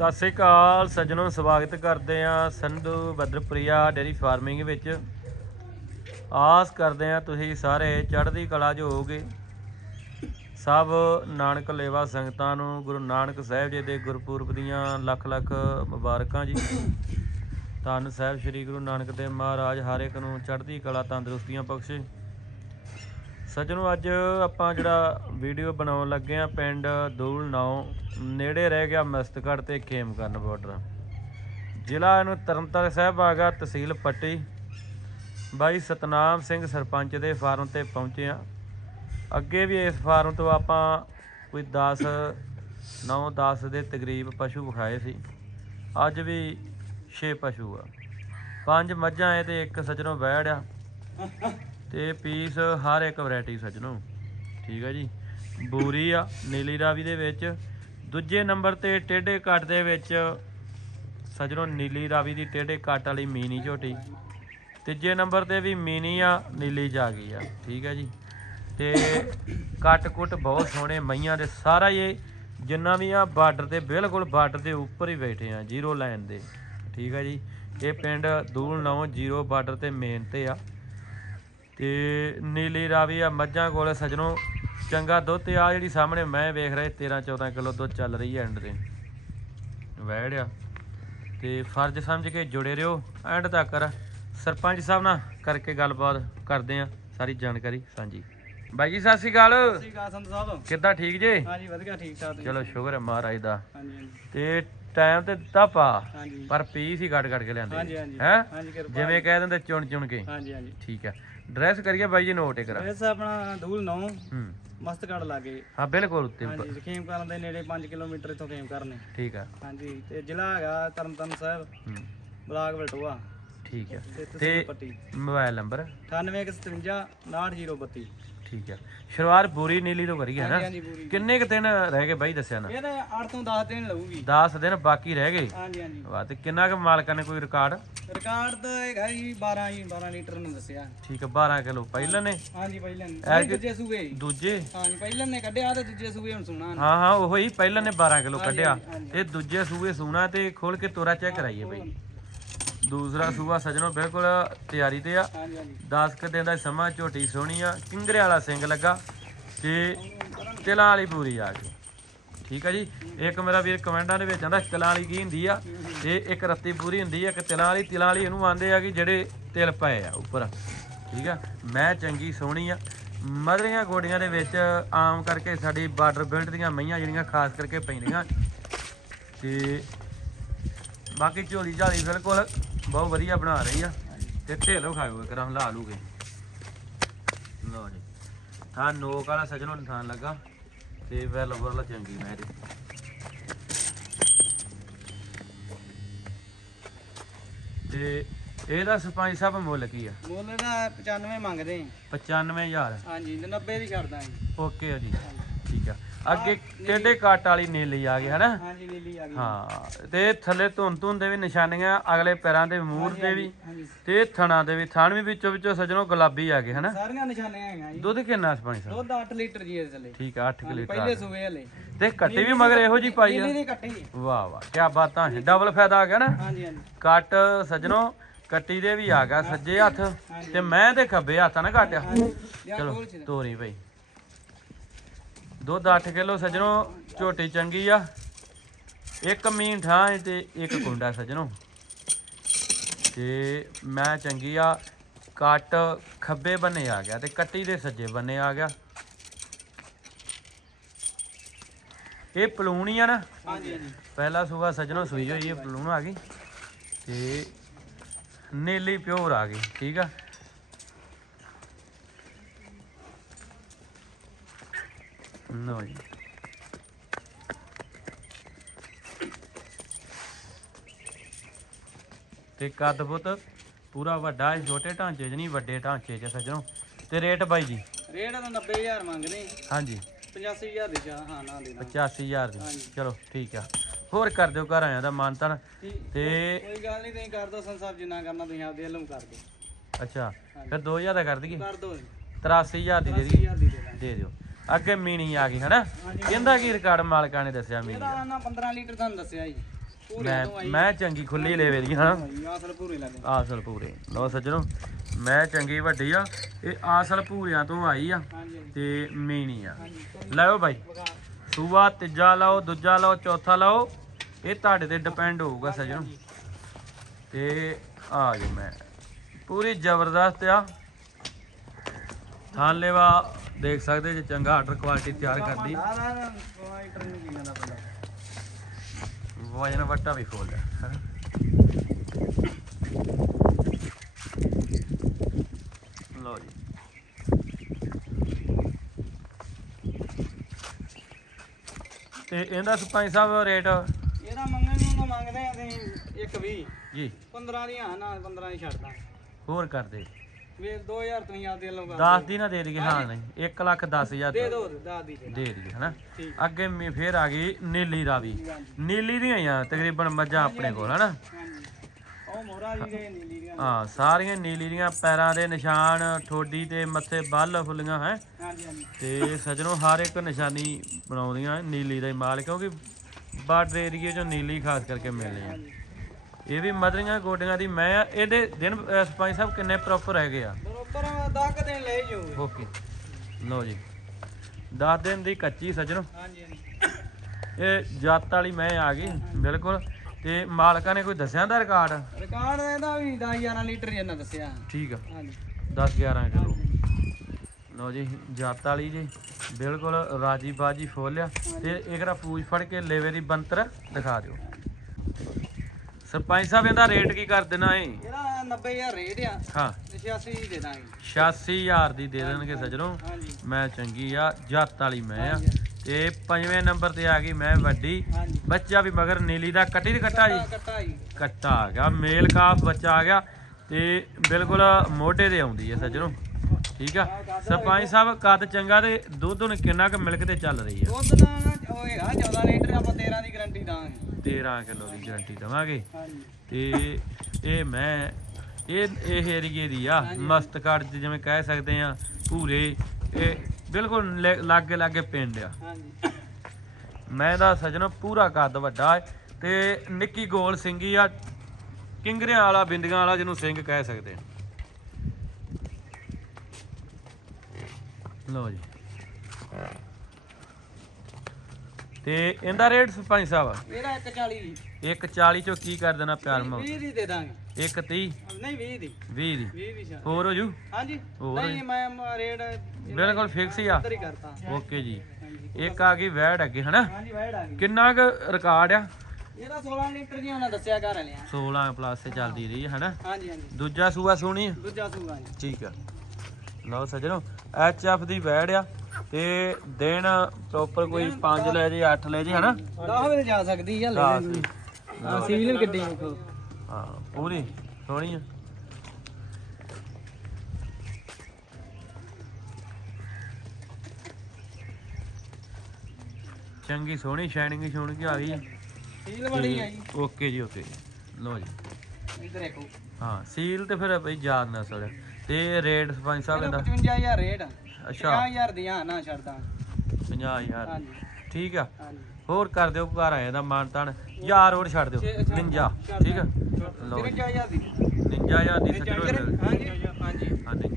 ਸਤਿ ਸ੍ਰੀ ਅਕਾਲ ਸੱਜਣੋ, ਸਵਾਗਤ ਕਰਦੇ ਆ ਸੰਧੂ ਬਦਰਪ੍ਰਿਆ ਡੇਰੀ ਫਾਰਮਿੰਗ ਵਿੱਚ। ਆਸ ਕਰਦੇ ਆ ਤੁਸੀਂ ਸਾਰੇ ਚੜ੍ਹਦੀ ਕਲਾ 'ਚ ਹੋਵੋਗੇ। ਸਭ ਨਾਨਕ ਲੇਵਾ ਸੰਗਤਾਂ ਨੂੰ, ਗੁਰੂ ਨਾਨਕ ਸਾਹਿਬ ਜੀ ਦੇ ਗੁਰਪੁਰਬ ਦੀਆਂ ਲੱਖ ਲੱਖ ਮੁਬਾਰਕਾਂ ਜੀ। ਧੰਨ ਸਾਹਿਬ ਸ੍ਰੀ ਗੁਰੂ ਨਾਨਕ ਦੇਵ ਮਹਾਰਾਜ, ਹਰ ਇੱਕ ਨੂੰ ਚੜ੍ਹਦੀ ਕਲਾ ਤੰਦਰੁਸਤੀਆਂ ਬਖਸ਼ੇ। ਸੱਜਣੋ, ਅੱਜ ਆਪਾਂ ਜਿਹੜਾ ਵੀਡੀਓ ਬਣਾਉਣ ਲੱਗੇ ਆ ਪਿੰਡ ਦੂਲ ਨਾਉ, ਨੇੜੇ ਰਹਿ ਗਿਆ ਮਸਤਗੜ੍ਹ ਤੇ ਖੇਮਕਰਨ ਬਾਰਡਰ ਜ਼ਿਲ੍ਹਾ ਇਹਨੂੰ ਤਰਨਤਾਰਨ ਸਾਹਿਬ ਆ ਗਿਆ, ਤਹਿਸੀਲ ਪੱਟੀ। ਬਾਈ ਸਤਨਾਮ ਸਿੰਘ ਸਰਪੰਚ ਦੇ ਫਾਰਮ ਤੇ ਪਹੁੰਚੇ ਆ ਅੱਗੇ ਵੀ ਇਸ ਫਾਰਮ ਤੋਂ ਆਪਾਂ ਕੋਈ 10 9 10 ਦੇ ਤਕਰੀਬ ਪਸ਼ੂ ਵਿਖਾਏ ਸੀ। ਅੱਜ ਵੀ 6 ਪਸ਼ੂ ਆ। ਪੰਜ ਮੱਝਾਂ ਐ ਤੇ ਇੱਕ ਸੱਜਣੋਂ ਬੈੜ ਆ। ਤੇ ਪੀਸ ਹਰ ਇੱਕ ਵੈਰਾਈਟੀ ਸੱਜਣੋ। ਠੀਕ ਹੈ ਜੀ। ਬੂਰੀ ਆ, ਨੀਲੀ ਰਾਵੀ ਦੇ ਵਿੱਚ। ਦੂਜੇ ਨੰਬਰ ਤੇ ਟੇਢੇ ਕੱਟ ਦੇ ਵਿੱਚ ਸੱਜਣੋ, ਨੀਲੀ ਰਾਵੀ ਦੀ ਟੇਢੇ ਕੱਟ ਵਾਲੀ ਮੀਨੀ ਝੋਟੀ। ਤੀਜੇ ਨੰਬਰ ਤੇ ਵੀ ਮੀਨੀ ਆ, ਨੀਲੀ ਜਾ ਗਈ ਆ। ਠੀਕ ਹੈ ਜੀ। ਤੇ ਕੱਟ ਕੁੱਟ ਬਹੁਤ ਸੋਹਣੇ ਮਈਆਂ ਦੇ ਸਾਰਾ ਹੀ ਇਹ, ਜਿੰਨਾ ਵੀ ਆ ਬਾਰਡਰ ਤੇ, ਬਿਲਕੁਲ ਬਾਰਡਰ ਦੇ ਉੱਪਰ ਹੀ ਬੈਠੇ ਆ, ਜ਼ੀਰੋ ਲਾਈਨ ਦੇ। ਠੀਕ ਹੈ ਜੀ। ਇਹ ਪਿੰਡ ਦੂਲ ਨੌ ਜ਼ੀਰੋ ਬਾਰਡਰ ਤੇ ਮੇਨ ਤੇ ਆ। ਤੇ ਨੀਲੀ ਰਾਵੀ ਆ ਮੱਝਾਂ ਕੋਲ ਸਜਣੋ। ਚੰਗਾ ਦੁੱਧ ਤੇ ਆ ਜਿਹੜੀ ਸਾਹਮਣੇ ਮੈਂ ਵੇਖ ਰਿਹਾ 13 14 ਕਿਲੋ ਦੁੱਧ ਚੱਲ ਰਹੀ ਹੈ ਐਂਡ ਤੇ। ਵੈੜ ਆ। ਤੇ ਫਰਜ਼ ਸਮਝ ਕੇ ਜੁੜੇ ਰਹੋ। ਐਂਡ ਤੱਕ ਸਰਪੰਚ ਸਾਹਿਬ ਨਾਲ ਕਰਕੇ ਗੱਲਬਾਤ ਕਰਦੇ ਆ ਸਾਰੀ ਜਾਣਕਾਰੀ ਸਾਂਝੀ। ਬਾਈ ਜੀ ਸਤਿ ਸ਼੍ਰੀ ਅਕਾਲ। ਸਤਿ ਸ਼੍ਰੀ ਅਕਾਲ ਸੰਤ ਸਾਹਿਬ। ਕਿੱਦਾਂ ਠੀਕ ਜੇ? ਹਾਂਜੀ ਵਧੀਆ ਠੀਕ ਠਾਕ ਤੁਸੀਂ ਚਲੋ ਸ਼ੁਕਰ ਹੈ ਮਹਾਰਾਜ ਦਾ। ਹਾਂਜੀ ਹਾਂਜੀ। ਤੇ ਟਾਈਮ ਤੇ ਦਿੱਤਾ ਪਾ ਹਾਂਜੀ। ਪਰ ਪੀਸ ਹੀ ਕੱਢ ਕੱਢ ਕੇ ਲਿਆਂਦੇ ਹਾਂਜੀ ਹਾਂਜੀ। ਹੈ? ਹਾਂਜੀ ਜਿਵੇਂ ਕਹਿ ਦਿੰਦੇ ਚੁਣ ਚੁਣ ਕੇ। ਹਾਂਜੀ ਹਾਂਜੀ। ਠੀਕ ਹੈ। ਡਰੈਸ ਕਰੀਏ ਬਾਈ ਜੀ ਨੋਟ ਕਰਾ ਇਸ ਆਪਣਾ ਧੂਲ ਨੌ। ਹੂੰ। ਮਸਤਗੜ ਲਾਗੇ ਹਾਂ ਬਿਲਕੁਲ ਉੱਤੇ ਹਾਂਜੀ ਖੇਮ ਕਰਨ ਦੇ ਨੇੜੇ 5 ਕਿਲੋਮੀਟਰ ਇੱਥੋਂ ਖੇਮ ਕਰਨੇ। ਠੀਕ ਆ। ਹਾਂਜੀ ਤੇ ਜ਼ਿਲ੍ਹਾ ਹੈਗਾ ਤਰਨਤਾਰਨ ਸਾਹਿਬ। ਹੂੰ। ਬਲਾਕ ਬਲਟੋਆ। ਠੀਕ ਆ। ਤੇ ਮੋਬਾਈਲ ਨੰਬਰ? 9857 69032 ਠੀਕ ਆ ਸ਼ੁਰੂਆਤ ਬੂਰੀ ਨੀਲੀ ਤੋਂ ਕਰੀਏ ਹਾਂਜੀ ਨਾ। ਹਾਂਜੀ ਪੂਰੀ ਕਿੰਨੇ ਕ ਦਿਨ ਰਹਿ ਗਏ ਬਾਈ ਦੱਸਿਆ ਨਾ? ਇਹ ਤਾਂ 8 ਤੋਂ 10 ਦਿਨ ਲਊਗੀ। 10 ਦਿਨ ਬਾਕੀ ਰਹਿ ਗਏ। ਹਾਂਜੀ ਹਾਂਜੀ। ਵਾਹ ਤੇ ਕਿੰਨਾ ਕ ਮਾਲਕਾਂ ਨੇ ਕੋਈ ਰਿਕਾਰਡ? ਰਿਕਾਰਡ ਤਾਂ ਹੈਗਾ ਜੀ 12 ਜੀ 12 ਲੀਟਰ ਨੂੰ ਦੱਸਿਆ। ਠੀਕ ਆ 12 ਕਿਲੋ। ਪਹਿਲਾਂ ਨੇ? ਹਾਂਜੀ ਪਹਿਲਾਂ ਨੇ। ਦੂਜੇ ਸੂਏ ਦੂਜੇ? ਹਾਂਜੀ ਪਹਿਲਾਂ ਨੇ ਕੱਢਿਆ ਤੇ ਦੂਜੇ ਸੂਏ ਹੁਣ ਸੁਣਾ ਹਾਂ ਹਾਂ ਉਹੋ ਹੀ ਪਹਿਲਾਂ ਨੇ 12 ਕਿਲੋ ਕੱਢਿਆ। ਤੇ ਦੂਜੇ ਸੂਏ ਸੂਣਾ ਤੇ ਖੋਲ ਕੇ ਤੋਰਾ ਚੈੱਕ ਕਰਾਈਏ ਬਈ। ਦੂਸਰਾ ਸੂਆ ਸਜਣੋ ਬਿਲਕੁਲ ਤਿਆਰੀ ਤੇ ਆ। ਹਾਂਜੀ ਹਾਂਜੀ। 10 ਕ ਦਿਨ ਦਾ ਸਮਾਂ ਝੋਟੀ ਸੋਹਣੀ ਆ। ਕਿੰਗਰੇ ਵਾਲਾ ਸਿੰਘ ਲੱਗਾ ਤੇ ਤਿਲਾਂ ਵਾਲੀ ਪੂਰੀ ਆ ਗਈ ਠੀਕ ਆ ਜੀ? ਇੱਕ ਮੇਰਾ ਵੀਰ ਕਮੈਂਟਾਂ ਦੇ ਵਿੱਚ ਆਂਦਾ ਤਿਲਾਂ ਵਾਲੀ ਕੀ ਹੁੰਦੀ ਆ? ਤੇ ਇੱਕ ਰੱਤੀ ਪੂਰੀ ਹੁੰਦੀ ਆ ਇੱਕ ਤਿਲਾਂ ਵਾਲੀ। ਤਿਲਾਂ ਵਾਲੀ ਇਹਨੂੰ ਆਂਦੇ ਆ ਕਿ ਜਿਹੜੇ ਤਿਲ ਪਏ ਆ ਉੱਪਰ। ਠੀਕ ਆ? ਮੈਂ ਚੰਗੀ ਸੋਹਣੀ ਆ। ਮਧਰੀਆਂ ਗੋਡੀਆਂ ਦੇ ਵਿੱਚ ਆਮ ਕਰਕੇ ਸਾਡੀ ਬਾਰਡਰ ਬਿਲਡ ਦੀਆਂ ਮਈਆਂ ਜਿਹੜੀਆਂ ਖਾਸ ਕਰਕੇ ਪੈਂਦੀਆਂ। ਤੇ ਬਾਕੀ ਝੋਲੀ ਝਾਲੀ ਬਿਲਕੁਲ ਬਹੁਤ ਵਧੀਆ ਬਣਾ ਰਹੀ ਆ। ਤੇ ਢੇਲੋ ਖਾਇਓ ਕਰਾਂ ਲਾ ਲੂਗੇ ਲਓ ਜੀ। ਥਾਂ ਨੋਕ ਵਾਲਾ ਸਜਣੋਂ ਨਿਸ਼ਾਨ ਲੱਗਾ। ਤੇ ਵੈਲ ਵਰਲ ਚੰਗੀ ਮੈਂ ਇਹਦੀ। ਤੇ ਇਹਦਾ ਸਰਪੰਚ ਸਾਹਿਬ ਮੁੱਲ ਕੀ ਆ? ਮੁੱਲ ਦਾ 95 ਮੰਗਦੇ ਆ। 95000 ਹਾਂਜੀ ਤੇ 90 ਦੀ ਛੱਡ ਦਾਂਗੇ ਓਕੇ ਆ ਜੀ। ਠੀਕ ਆ। ਅੱਗੇ ਟੇਡੇ ਕੱਟ ਵਾਲੀ ਨੀਲੀ ਆ ਗਈ ਹਨਾ? ਹਾਂਜੀ ਨੀਲੀ ਆ ਗਈ। ਹਾਂ ਤੇ ਥੱਲੇ ਧੁੰਨ ਧੁੰਨ ਦੇ ਵੀ ਨਿਸ਼ਾਨੀਆਂ ਅਗਲੇ ਪੈਰਾਂ ਦੇ ਮੂਰ ਦੇ ਵੀ ਤੇ ਥਣਾ ਦੇ ਵੀ ਥਣ ਵੀ ਵਿੱਚੋਂ ਵਿੱਚੋਂ ਸਜਣੋਂ ਗੁਲਾਬੀ ਆ ਗਏ ਹਨਾ? ਸਾਰੀਆਂ ਨਿਸ਼ਾਨੀਆਂ ਹੈਗੀਆਂ ਜੀ। ਦੁੱਧ ਕਿੰਨਾ ਸਰਪੰਚ ਸਾਹਿਬ? ਦੁੱਧ 8 ਲੀਟਰ ਜੀ ਇਹਦੇ ਥੱਲੇ। ਠੀਕ ਆ 8 ਲੀਟਰ ਪਹਿਲੇ ਸੂਏ ਹਲੇ ਤੇ ਕੱਟੀ ਵੀ ਮਗਰ ਇਹੋ ਜੀ ਪਾਈ ਆ। ਨੀਲੀ ਦੀ ਕੱਟੀ ਵਾਹ ਵਾਹ ਕੀ ਬਾਤਾਂ ਹੈ ਡਬਲ ਫਾਇਦਾ ਆ ਗਿਆ ਨਾ। ਹਾਂਜੀ ਹਾਂਜੀ। ਕੱਟ ਸਜਣੋ ਕੱਟੀ ਦੇ ਵੀ ਆ ਗਿਆ ਸੱਜੇ ਹੱਥ। ਤੇ ਮੈਂ ਤੇ ਖੱਬੇ ਹੱਥ ਨਾ ਕਾਟਿਆ ਜਾਂ ਚਲੋ ਤੋਰੀ ਭਾਈ ਦੁੱਧ 8 ਕਿਲੋ ਸਜਣੋ ਝੋਟੀ ਚੰਗੀ ਆ। ਇੱਕ ਮੀਨ ਠਾਂ ਤੇ ਇੱਕ ਕੁੰਡਾ ਸਜਣੋ। ਤੇ ਮੈਂ ਚੰਗੀ ਆ ਕੱਟ ਖੱਬੇ ਬੰਨੇ ਆ ਗਿਆ ਤੇ ਕੱਟੀ ਦੇ ਸੱਜੇ ਬੰਨੇ ਆ ਗਿਆ। ਇਹ ਪਲੂਣੀ ਆ ਨਾ। ਹਾਂਜੀ ਹਾਂਜੀ। ਪਹਿਲਾ ਸੂਬਾ ਸਜਣੋ ਸੂਈ ਹੋਈ ਹੈ ਪਲੂਣ ਆ ਗਈ ਤੇ ਨੀਲੀ ਪਿਓਰ ਆ ਗਈ ਠੀਕ ਆ? ਲਓ ਜੀ ਤੇ ਕੱਦ ਪੁੱਤ ਪੂਰਾ ਵੱਡਾ ਹੈ ਛੋਟੇ ਢਾਂਚੇ 'ਚ ਨਹੀਂ ਵੱਡੇ ਢਾਂਚੇ 'ਚ ਸਜਣੋ। ਤੇ ਰੇਟ ਬਾਈ ਜੀ? ਰੇਟ ਤਾਂ 90000 ਮੰਗਦੇ। ਹਾਂਜੀ। 85000 ਦੇ ਚਾਹ ਹਾਂ ਨਾ ਦੇਣਾ 85000 ਦੀ। ਹਾਂਜੀ। ਚਲੋ ਠੀਕ ਆ। ਹੋਰ ਕਰ ਦਿਓ ਘਰ ਆਇਆਂ ਦਾ ਮਾਨਤਨ। ਤੇ ਕੋਈ ਗੱਲ ਨਹੀਂ ਤੁਸੀਂ ਕਰ ਦੋ ਸੰਸਾਬ ਜਿੰਨਾ ਕਰਨਾ ਤੁਸੀਂ ਆਪਦੇ ਵੱਲੋਂ ਕਰ ਦਿਓ। ਅੱਛਾ ਫਿਰ 2000 ਦਾ ਕਰ ਦਈਏ? ਕਰ ਦੋ 83000 ਦੀ ਦੇ ਦਈਏ। 80000 ਦੀ ਦੇ ਦਾਂਗੇ। ਦੇ ਦਿਓ। ਅੱਗੇ ਮੀਣੀ ਆ ਗਈ ਹਨਾ। ਕਹਿੰਦਾ ਕੀ ਰਿਕਾਰਡ ਮਾਲਕਾਂ ਨੇ ਦੱਸਿਆ ਮੀਣੀ ਇਹਦਾ ਨਾ 15 ਲੀਟਰ ਤੁਹਾਨੂੰ ਦੱਸਿਆ ਜੀ। ਮੈਂ ਮੈਂ ਚੰਗੀ ਖੁੱਲੀ ਲੈਵੇ ਦੀ ਹਾਂ ਆਸਲ ਪੂਰੇ ਲੱਗੇ ਆਸਲ ਪੂਰੇ। ਲਓ ਸੱਜਣੋ ਮੈਂ ਚੰਗੀ ਵੱਡੀ ਆ ਇਹ ਆਸਲ ਪੂਰਿਆਂ ਤੋਂ ਆਈ ਆ ਤੇ ਮੀਣੀ ਆ। ਲਓ ਬਾਈ। ਸੂਆ ਤੀਜਾ ਲਓ ਦੂਜਾ ਲਓ ਚੌਥਾ ਲਓ। ਇਹ ਤੁਹਾਡੇ ਤੇ ਡਿਪੈਂਡ ਹੋਊਗਾ ਸੱਜਣੋ। ਤੇ ਆ ਗਈ ਮੈਂ। ਪੂਰੀ ਜ਼ਬਰਦਸਤ ਆ। ਥਾਲੇਵਾ ਦੇਖ ਸਕਦੇ ਜੇ ਚੰਗਾ ਆਰਡਰ ਕੁਆਲਿਟੀ ਤਿਆਰ ਕਰਦੀ। ਵਜਨ ਵੱਟਾ ਵੀ ਫੁੱਲ ਹੈ। ਲਓ ਜੀ। ਤੇ ਇਹਦਾ ਸਰਪੰਚ ਸਾਹਿਬ ਰੇਟ? ਇਹਦਾ ਮੰਗਣ ਨੂੰ ਤਾਂ ਮੰਗਦੇ ਆ ਅਸੀਂ ਇੱਕ 20 ਜੀ। 15 ਦੀਆਂ ਨਾ 15 ਹੀ ਛੱਡਦਾ ਹੋਰ ਕਰਦੇ ਵੇ 2000 ਤੁਸੀਂ ਆਪਦੇ ਲਓ 10 ਦੀ ਨਾ ਦੇ ਦਈਏ ਹਾਂ ਨਹੀਂ 1 ਲੱਖ 10000 ਦੇ ਦੋ ਦਾਦ ਦੀ ਦੇ ਦੇ ਦਈਏ ਹਨਾ? ਅੱਗੇ ਮੇ ਫੇਰ ਆ ਗਈ ਨੀਲੀ ਰਾਵੀ। ਨੀਲੀ ਦੀਆਂ ਆ ਤਕਰੀਬਨ ਮੱਝਾਂ ਆਪਣੇ ਕੋਲ ਹਨਾ? ਹਾਂਜੀ। ਉਹ ਮੋਹਰਾ ਜੀ ਦੇ ਨੀਲੀ ਦੀਆਂ। ਹਾਂ ਸਾਰੀਆਂ ਨੀਲੀ ਦੀਆਂ ਪੈਰਾਂ ਦੇ ਨਿਸ਼ਾਨ ਠੋਡੀ ਤੇ ਮੱਥੇ ਬੱਲ ਫੁੱਲੀਆਂ ਹੈ? ਤੇ ਸਜਣੋ ਹਰ ਇੱਕ ਨਿਸ਼ਾਨੀ ਬਣਾਉਂਦੀਆਂ ਨੀਲੀ ਦਾ ਹੀ ਮਾਲ ਕਿਉਂਕਿ ਬਾਰਡਰ ਏਰੀਏ ਚੋਂ ਨੀਲੀ ਖਾਸ ਕਰਕੇ ਮਿਲਣੀ ਆ। ਇਹ ਵੀ ਮਦਰੀਆਂ ਗੋਡੀਆਂ ਦੀ ਮੈਂ ਇਹਦੇ ਦਿਨ ਸਰਪੰਚ ਸਾਹਿਬ ਕਿੰਨੇ ਪ੍ਰੋਪਰ ਹੈਗੇ ਆ? ਬਰੋਬਰ 10 ਦਿਨ ਲੈ ਜਾਓਗੇ ਓਕੇ ਲਓ ਜੀ। 10 ਦਿਨ ਦੀ ਕੱਚੀ ਸਜਣੋ। ਹਾਂਜੀ ਹਾਂਜੀ। ਇਹ ਜੱਤ ਵਾਲੀ ਮੈਂ ਆ ਗਈ ਬਿਲਕੁਲ। ਤੇ ਮਾਲਕਾਂ ਨੇ ਕੋਈ ਦੱਸਿਆ ਦਾ ਰਿਕਾਰਡ ਰਿਕਾਰਡ ਇਹਦਾ ਵੀ 10 11 ਲੀਟਰ ਜਿੰਨਾ ਦੱਸਿਆ। ਠੀਕ ਆ। ਹਾਂਜੀ। 10 11 ਕਿਲੋ ਲਓ ਜੀ ਜੱਤ ਵਾਲੀ ਜੀ ਬਿਲਕੁਲ ਰਾਜੀ ਬਾਜੀ ਫੋਲਿਆ ਤੇ ਇਕਰਾ ਪੂਛ ਫੜ ਕੇ ਲੇਵੇ ਦੀ ਬੰਤਰ ਦਿਖਾ ਦਿਓ। ਸਰਪੰਚ ਸਾਹਿਬ ਇਹਦਾ ਰੇਟ ਕੀ ਕਰ ਦੇਣਾ ਏ? ਇਹਦਾ 90000 ਰੇਟ ਆ। ਹਾਂ। ਤੇ 86 ਹੀ ਦੇ ਦਾਂਗੇ। 86000 ਦੀ ਦੇ ਦੇਣਗੇ ਸਜਣੋ। ਹਾਂਜੀ। ਮੈਂ ਚੰਗੀ ਆ ਜੱਤ ਵਾਲੀ ਮੈਂ ਆ। ਹਾਂਜੀ। ਤੇ ਪੰਜਵੇਂ ਨੰਬਰ ਤੇ ਆ ਗਈ ਮੈਂ ਵੱਡੀ। ਬੱਚਾ ਵੀ ਮਗਰ ਨੀਲੀ ਦਾ ਕੱਟੀ ਦੀ ਕੱਟਾ ਜੀ? ਕੱਟਾ ਆ ਗਿਆ। ਮੇਲ ਕਾਫ ਬੱਚਾ ਆ ਗਿਆ। ਤੇ ਬਿਲਕੁਲ ਮੋਢੇ ਤੇ ਆਉਂਦੀ ਹੈ ਸੱਜਣੋ। ਠੀਕ ਆ? ਸਰਪੰਚ ਸਾਹਿਬ ਕੱਦ ਚੰਗਾ ਤੇ ਦੁੱਧ ਹੁਣ ਕਿੰਨਾ ਕੁ ਮਿਲਕ ਤੇ ਚੱਲ ਰਹੀ ਆ? ਦੁੱਧ ਦਾ ਨਾ ਉਹ ਹੈਗਾ 14 ਲੀਟਰ ਆਪਾਂ 13 ਦੀ ਗਾਰੰਟੀ ਦਾਂਗੇ 13 ਕਿਲੋ ਦੀ ਗਾਰੰਟੀ ਦਵਾਂਗੇ। ਤੇ ਇਹ ਮੈਂ ਇਹ ਇਹ ਏਰੀਏ ਦੀ ਆ ਮਸਤਕਾੜ ਚ ਜਿਵੇਂ ਕਹਿ ਸਕਦੇ ਆ ਭੂਰੇ ਇਹ ਬਿਲਕੁਲ ਲਾਗੇ ਲਾਗੇ ਪਿੰਡ ਆ। ਹਾਂਜੀ। ਮੈਂ ਦਾ ਸਜਣੋ ਪੂਰਾ ਕੱਦ ਵੱਡਾ ਹੈ ਤੇ ਨਿੱਕੀ ਗੋਲ ਸਿੰਗੀ ਆ ਕਿੰਗਰਿਆਂ ਵਾਲਾ ਬਿੰਦੀਆਂ ਵਾਲਾ ਜਿਹਨੂੰ ਸਿੰਘ ਕਹਿ ਸਕਦੇ ਆ। ਲਓ ਜੀ। ਤੇ ਇਹਦਾ ਰੇਟ ਸਰਪੰਚ ਸਾਹਿਬ? ਇਹਦਾ 140 140 ਚੋਂ ਕੀ ਕਰ ਦੇਣਾ ਪਿਆਰ ਮਾ 20 ਦੀ ਦੇ ਦਾਂਗੇ। 130 ਨਹੀਂ 20 ਦੀ। 20 ਦੀ। 20 ਦੀ। ਹੋਰ ਹੋ ਜੂ? ਹਾਂਜੀ। ਨਹੀਂ ਮੈਂ ਰੇਟ ਬਿਲਕੁਲ ਫਿਕਸ ਹੀ ਆ। ਓਕੇ ਜੀ। ਇੱਕ ਆ ਗਈ ਵੈੜ ਅੱਗੇ ਹਨਾ? ਹਾਂਜੀ ਵਾਈਡ ਆ ਗਈ। ਕਿੰਨਾ ਕੁ ਰਿਕਾਰਡ ਆ? ਇਹਦਾ 16 ਲੀਟਰ ਦੀ ਉਹਨਾਂ ਦੱਸਿਆ ਘਰ ਵਾਲਿਆਂ 16 ਪਲੱਸ ਤੇ ਚੱਲਦੀ ਰਹੀ ਹੈ ਹਨਾ? ਹਾਂਜੀ ਹਾਂਜੀ। ਦੂਜਾ ਸੂਆ ਸੋਹਣੀ ਆ? ਦੂਜਾ ਜੀ। ਠੀਕ ਆ। ਲਓ ਸੱਜਣੋ ਐਚ ਐਫ ਦੀ ਵੈੜ ਆ। ਤੇ ਦਿਨ ਪ੍ਰੋਪਰ ਕੋਈ 5 ਲੈ ਜੇ 8 ਲੈ ਜੇ ਹਨਾ? 10 ਵਜੇ ਜਾ ਸਕਦੀ ਹੈ ਲੈ ਦਸ। ਸੀਲ ਗੱਡੀ ਹਾਂ ਪੂਰੀ ਸੋਹਣੀ ਆ। ਚੰਗੀ ਸੋਹਣੀ ਸ਼ਾਈਨਿੰਗ ਸ਼ੋਨਿੰਗ ਆ ਗਈ ਸੀਲ ਬੜੀ ਆ ਜੀ। ਓਕੇ ਜੀ ਓਕੇ ਲਓ ਜੀ। ਇੱਧਰ ਦੇਖੋ। ਹਾਂ ਸੀਲ ਤੇ ਫਿਰ ਬਈ ਯਾਦ ਨਾ ਸੜ ਤੇ ਰੇਟ ਸਰਪੰਚ ਸਾਹਿਬ ਇਹਦਾ ਦਾ 55000 ਰੇਟ ਅੱਛਾ। 50000 ਦੀਆਂ ਨਾ ਛੱਡਦਾ 50000 ਹਾਂਜੀ। ਠੀਕ ਆ। ਹਾਂਜੀ। ਹੋਰ ਕਰ ਦਿਓ ਘਰ ਆਏ ਦਾ ਮਾਨ ਤਾਨ। ਯਾਰ ਹੋਰ ਛੱਡ ਦਿਓ। 59 ਠੀਕ ਆ। ਲਓ ਜੀ। 53000 ਦੀ। 59 ਦੀ ਸੱਜਣੋ ਹਾਂਜੀ ਹਾਂਜੀ। ਹਾਂਜੀ।